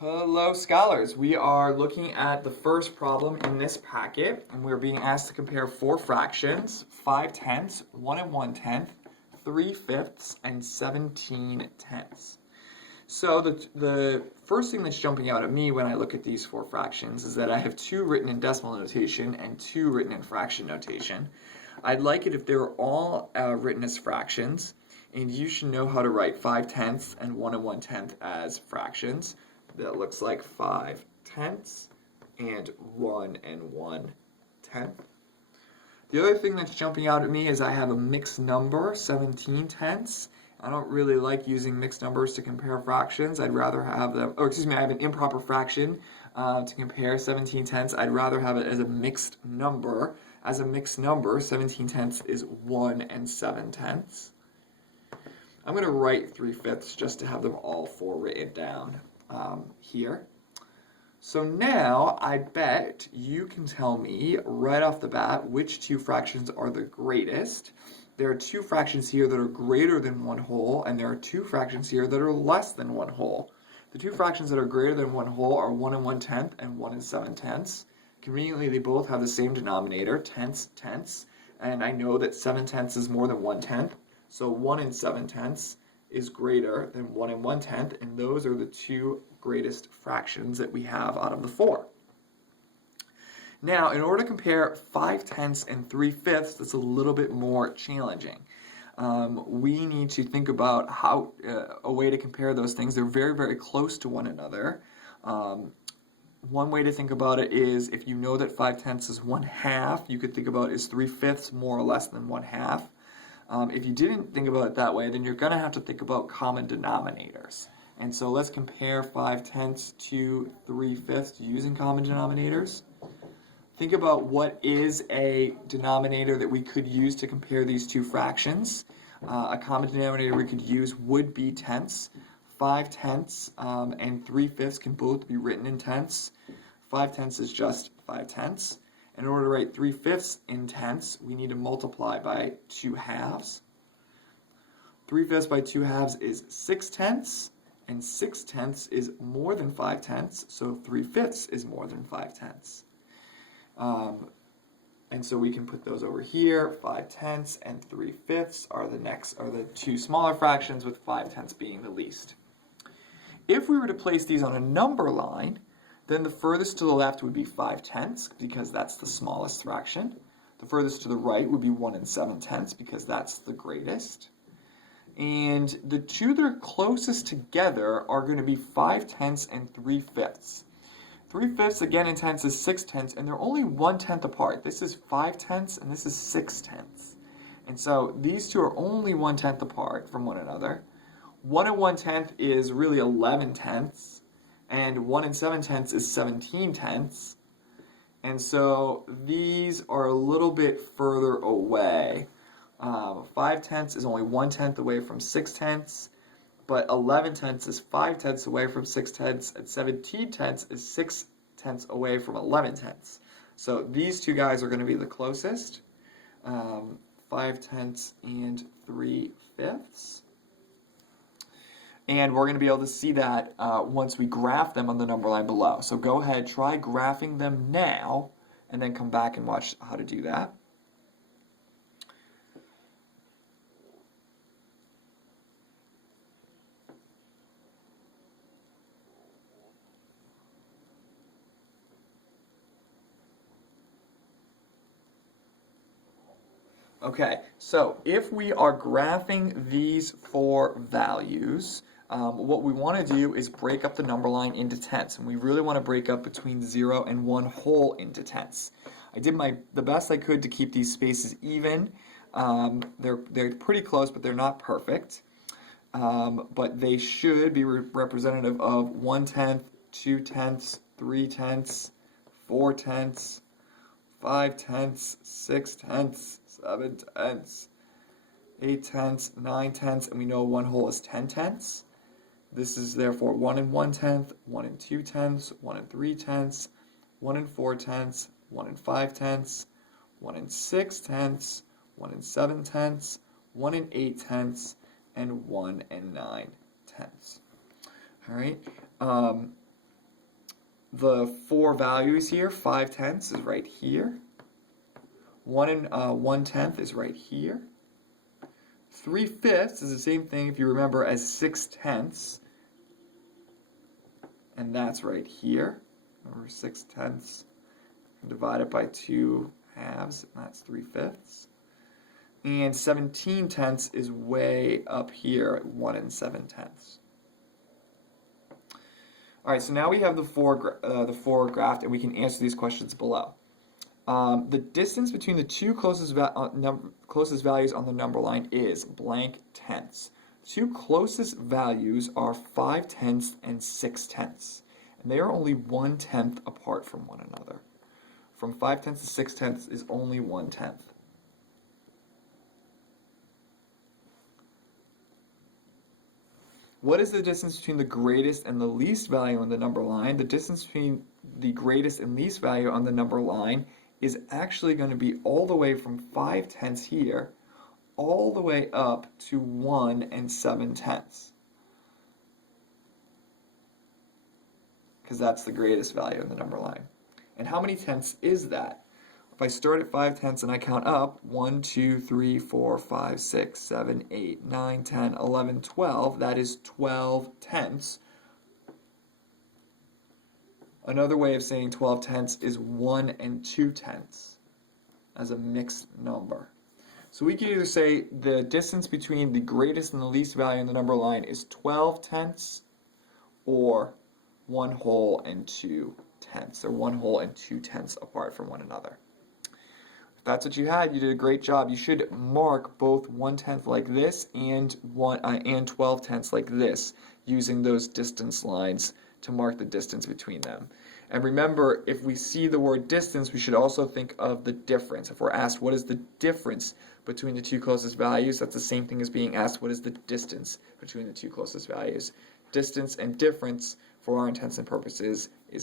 Hello, scholars. We are looking at the first problem in this packet, and we're being asked to compare four fractions: 5/10, 1 1/10, 3/5, and 17/10. So the first thing that's jumping out at me when I look at these four fractions is that I have two written in decimal notation and two written in fraction notation. I'd like it if they were all written as fractions, and you should know how to write 5/10 and 1 1/10 as fractions. That looks like 5/10 and 1 1/10. The other thing that's jumping out at me is I have a mixed number, 17/10. I don't really like using mixed numbers to compare fractions. I'd rather have them, I have an improper fraction to compare 17/10. I'd rather have it as a mixed number. As a mixed number, 17/10 is 1 7/10. I'm going to write 3/5 just to have them all four written down here. So now I bet you can tell me right off the bat which two fractions are the greatest. There are two fractions here that are greater than 1 whole, and there are two fractions here that are less than 1 whole. The two fractions that are greater than 1 whole are 1 1/10 and 1 7/10. Conveniently, they both have the same denominator, tenths, and I know that 7/10 is more than 1/10, so 1 7/10 is greater than 1 1/10, and those are the two greatest fractions that we have out of the four. Now, in order to compare 5/10 and 3/5, that's a little bit more challenging. We need to think about how a way to compare those things. They're very, very close to one another. One way to think about it is if you know that 5/10 is 1/2, you could think about is 3/5 more or less than 1/2. If you didn't think about it that way, then you're going to have to think about common denominators. And so let's compare 5/10 to 3/5 using common denominators. Think about what is a denominator that we could use to compare these two fractions. A common denominator we could use would be tenths. 5/10 and 3/5 can both be written in tenths. 5/10 is just 5/10. In order to write 3/5 in tenths, we need to multiply by 2/2. 3/5 by 2/2 is 6/10, and 6/10 is more than 5/10, so 3/5 is more than 5/10. And so we can put those over here. 5/10 and 3/5 are the two smaller fractions, with 5/10 being the least. If we were to place these on a number line, then the furthest to the left would be 5/10 because that's the smallest fraction. The furthest to the right would be 1 7/10 because that's the greatest. And the two that are closest together are going to be 5/10 and 3/5. 3/5 again in tenths is 6/10, and they're only 1/10 apart. This is 5/10 and this is 6/10. And so these two are only 1/10 apart from one another. 1 1/10 is really 11/10, and 1 7/10 is 17/10. And so these are a little bit further away. 5/10 is only 1/10 away from 6/10, but 11/10 is 5/10 away from 6/10, and 17/10 is 6/10 away from 11/10. So these two guys are going to be the closest, 5/10 and 3/5. And we're going to be able to see that once we graph them on the number line below. So go ahead, try graphing them now, and then come back and watch how to do that. Okay, so if we are graphing these four values, what we want to do is break up the number line into tenths, and we really want to break up between 0 and 1 whole into tenths. I did the best I could to keep these spaces even. They're pretty close, but they're not perfect. But they should be representative of 1/10, 2/10, 3/10, 4/10, 5/10, 6/10, 7/10, 8/10, 9/10, and we know 1 whole is 10/10. This is therefore 1 1/10, 1 2/10, 1 3/10, 1 4/10, 1 5/10, 1 6/10, 1 7/10, 1 8/10, and 1 9/10. All right. the four values here, 5/10 is right here. 1/1/10 is right here. 3/5 is the same thing, if you remember, as 6/10, and that's right here. Remember, 6/10 divided by 2 halves, and that's 3/5. And 17/10 is way up here at 1 7/10. All right, so now we have the four graphed, and we can answer these questions below. The distance between the two closest values on the number line is blank tenths. Two closest values are 5/10 and 6/10, and they are only 1/10 apart from one another. From 5/10 to 6/10 is only 1/10. What is the distance between the greatest and the least value on the number line? The distance between the greatest and least value on the number line is actually going to be all the way from 5/10 here, all the way up to 1 7/10. Because that's the greatest value in the number line. And how many tenths is that? If I start at 5/10 and I count up 1, 2, 3, 4, 5, 6, 7, 8, 9, 10, 11, 12, that is 12 tenths. Another way of saying 12 tenths is 1 2/10 as a mixed number. So we can either say the distance between the greatest and the least value in the number line is 12 tenths or 1 2/10, or 1 2/10 apart from one another. If that's what you had, you did a great job. You should mark both 1/10 like this and 12 tenths like this, using those distance lines to mark the distance between them. And remember, if we see the word distance, we should also think of the difference. If we're asked what is the difference between the two closest values, that's the same thing as being asked what is the distance between the two closest values. Distance and difference, for our intents and purposes, is